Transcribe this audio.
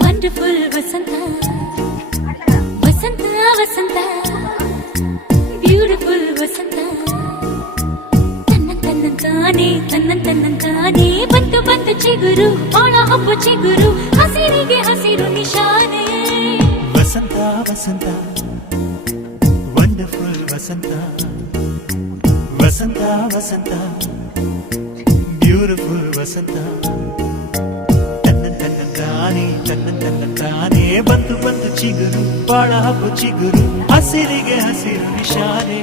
wonderful ವಸಂತ ವಸಂತ ವಸಂತ beautiful ವಸಂತ ತನ್ನಂತಾನೆ ಬಂತು ಬಂತು ಚಿಗುರು ಒಣ ಹಬ್ಬ ಚಿಗುರು ಹಸಿರಿಗೆ ಹಸಿರು ನಿಶಾನೆ ವಸಂತ ವಸಂತ ವಂಡರ್ಫುಲ್ ವಸಂತ ವಸಂತ ವಸಂತ ಬ್ಯೂಟಿಫುಲ್ ವಸಂತ ತನ್ನಂತಾನೆ ಬಂತು ಬಂತು ಚಿಗುರು ಬಾಳ ಹಬ್ಬ ಚಿಗುರು ಹಸಿರಿಗೆ ಹಸಿರು ನಿಶಾನೆ